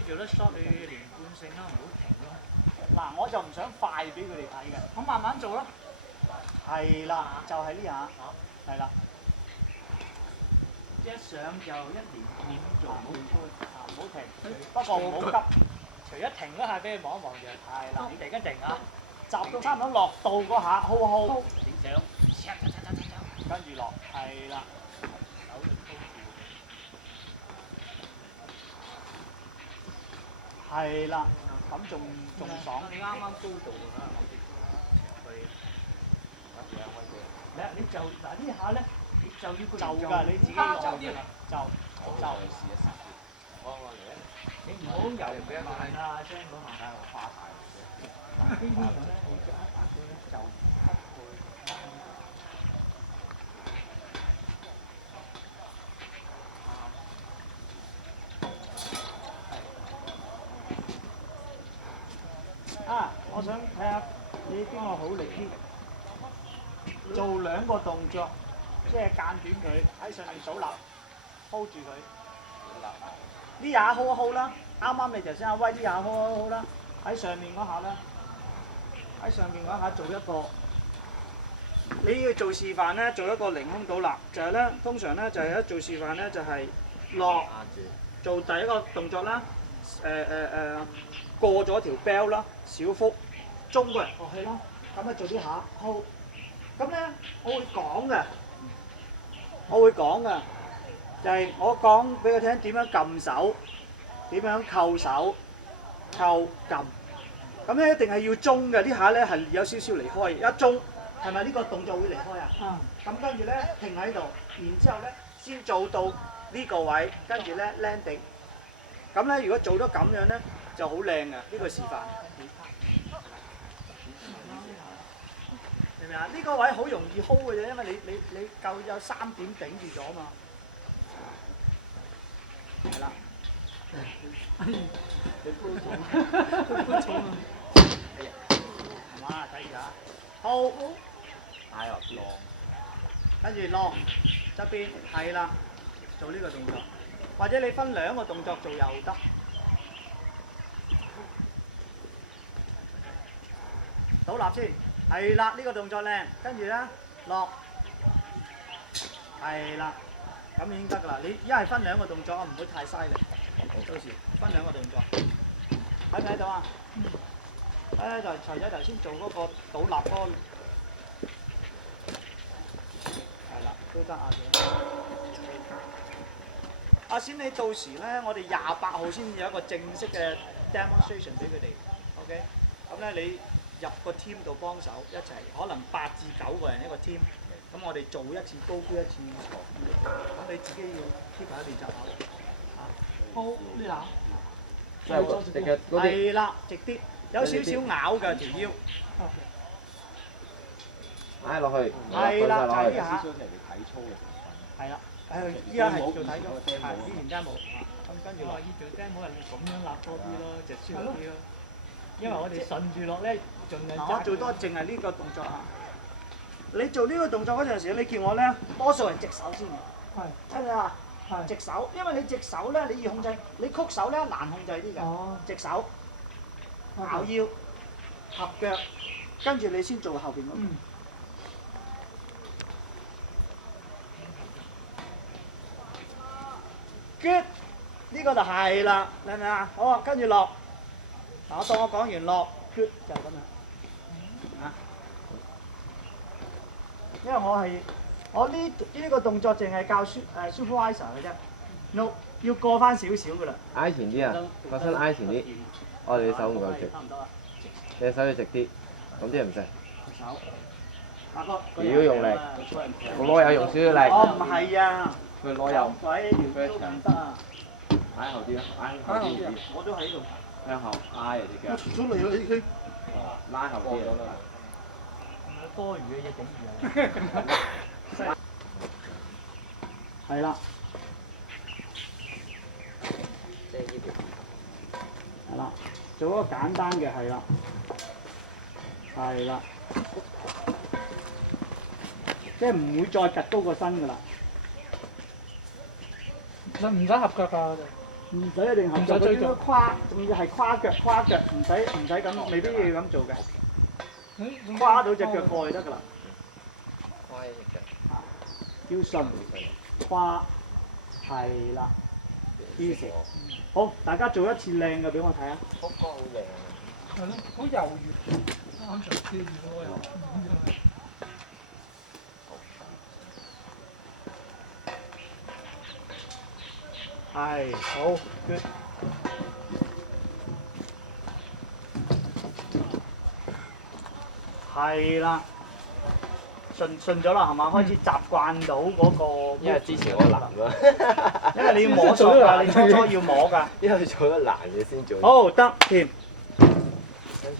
你做得 short，你連貫性啦，唔好停咯。嗱，我就唔想快俾佢哋睇嘅。咁慢慢做咯。係啦，就係呢下，係啦。一上就一連貫做，唔好停，不過唔好急。除咗停嗰下俾你望一望就係啦，你突然間停啊，集到差唔多落到嗰下，hold hold，點上，跟住落，係啦。手就高住。係啦，咁仲爽。你啱啱高度啊，我哋佢你就嗱呢下咧，你就要就㗎，你自己要就㗎啦，就。試一試先。我嚟啊！你唔好油俾一慢啊，將嗰下我花晒。基本上咧，你着一大堆咧就我想睇下你邊個好力啲，做兩個動作，即係間短佢喺上面倒立 ，hold 住佢。呢下 hold 一 hold 啦，啱啱你頭先阿威呢下 hold 一 hold 啦，喺上面嗰下咧，喺上面嗰下做一個，你要做示範咧，做一個凌空倒立，就係咧，通常咧就係一做示範咧就係落做第一個動作啦，過咗條 bell 啦，小腹中個人落去啦，咁咧做啲下 hold，咁咧我會講嘅，就係我講俾佢聽點樣撳手，點樣扣手、扣撳，咁咧一定係要中嘅，呢下咧係有少少離開，一中係咪呢個動作會離開啊？咁跟住咧停喺度，然之後咧先做到呢個位，跟住咧 landing，咁咧如果做得咁樣咧就好靚嘅呢個示範。明唔明啊？呢個位好容易 hold 嘅啫，因為你夠有3點頂住咗嘛。係啦。係嘛？睇住啊 ，hold，擺落落，跟住落側邊，係啦，做呢個動作，或者你分兩個動作做又得。倒立先，係啦，呢個動作靚，跟住咧落，係啦，咁已經得㗎啦。你一係分兩個動作，唔好太嘥力，到時分兩個動作，睇唔睇到啊？就財仔頭先做嗰個倒立嗰個，係啦，都得啊，阿仙你到時咧，我哋28號先有一個正式嘅 demonstration 俾佢哋 ，OK？咁咧你入個 team 度幫手一齊，可能8至9個人一個 team，咁我哋做一次高呼一次錯，咁你自己要 keep 下練習下。高呢下，即係隻腳嗰啲。係啦，直啲，有少少咬嘅條腰。挨落去，係啦，就係呢下。少少嚟體操嘅成分。係啦，依家係做體操，係以前真係冇。咁跟住話要做 demo 係咁樣立多啲咯，就舒服啲咯。因為我哋順住落咧，盡量我做多淨係呢個動作啊！你做呢個動作嗰陣時，你叫我咧，多數係直手先嘅。係。聽唔聽啊？係。直手，因為你直手咧，你要控制，你曲手咧難控制啲㗎。哦。直手，咬腰，合腳，跟住你先做後邊嗰個。Good，呢個就係啦，明唔明啊？好啊，跟住落。嗱，我當我講完落 ，good 就係咁樣。啊，因為我呢個動作淨係教supervisor 嘅啫 ，no 要過翻少少噶啦。挨前啲啊，個身挨前啲，我哋手唔夠直，你手要直啲，咁啲唔使。手，嗱個如果用力，個攞有用少少力。哦，唔係啊，佢攞有。鬼條都唔得啊！挨後啲啊，挨後啲啲。我都喺度。向後挨啊隻腳。出嚟啦已經。拉後啲啊。多餘嘅嘢整住啊！係啦。即係呢條。係啦，做一個簡單嘅係啦，係啦，即係唔會再趌高個身㗎啦。唔使合腳㗎，我哋。唔使一定合作，佢應該跨，仲要係跨腳，唔使咁，未必要咁做嘅。跨到隻腳過去得㗎啦。跨一隻腳。要順跨，係啦，easy。好，大家做一次靚嘅俾我睇下。幅歌好靚啊！係咯，好柔軟，啱場貼住嗰個又咁樣。係，好 good。係啦，順咗啦，係嘛？開始習慣到嗰個。因為之前我難啊。因為你要摸索㗎，你初初要摸㗎。因為做得難嘅先做。好，得，掂。